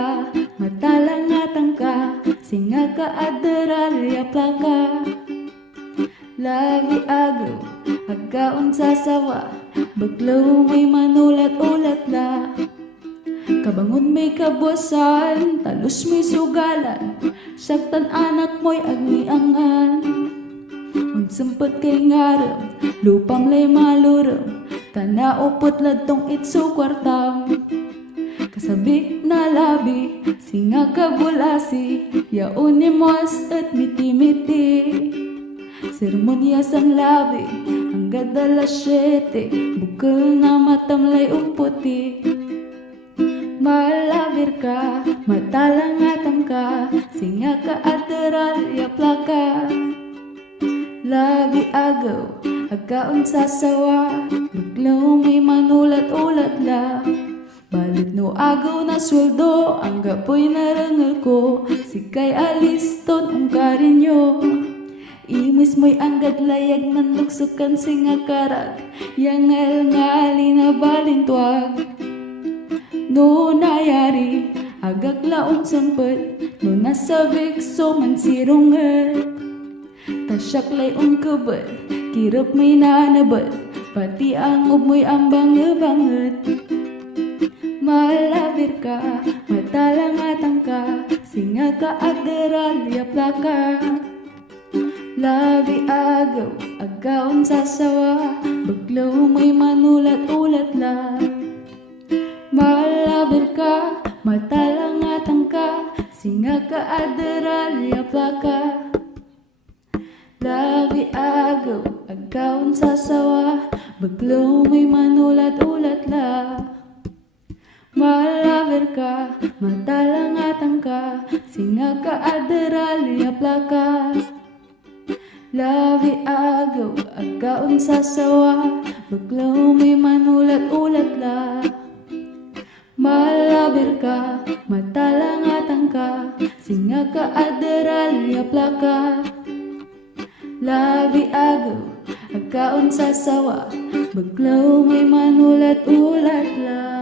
ka, matalangatang ka, singa ka adderal ya plaka. Labi agaw, agkaon sa sawa, baglaw may manulat-ulat la. Kabangon may kabuasan, talus may sugalan, saktan anak mo'y agniangan. Unsempet kay ngarem, lupang lay malurem, tanaupot ladtong itso kwartam. Kasabik na labi, singa kabulasi, yaon ni mos at miti-miti. Sermonyasan labi, hanggang alas 7, bukal na matamlay puti. Malabir ka, matalangatang ka, singa ka adderal ya plaka. Labi agaw, agkaon sa sawa, baglaw may manulat-ulat la. Balit no agaw na sweldo, ang gapoy narangal ko, sikay aliston ang karinyo. Imis mo'y anggad layag man luksukan singa karag, yangal ngali na balintwag. No nayari, agak laong sampet, no nasa bikso man sirungat. Tasyak lay kabet, kirap may nanabat, pati ang mo'y ambang banget. Malabir ka, matalangatang ka, singa ka adderal ya plaka. Labi agaw, agkaon sa sawa, baglaw may manulat-ulat la. Malabir ka, matalangatang ka, singa ka adderal ya plaka. Labi agaw, agkaon sa sawa, baglaw may manulat-ulat la. Malabir ka, matalangatang ka, singa ka adderal ya plaka. Labi agaw, agkaon sa sawa, baglaw may manulat-ulat la. Malabir ka, matalangatang ka, singa ka adderal ya plaka. Labi agaw, agkaon sa sawa, baglaw may manulat-ulat la.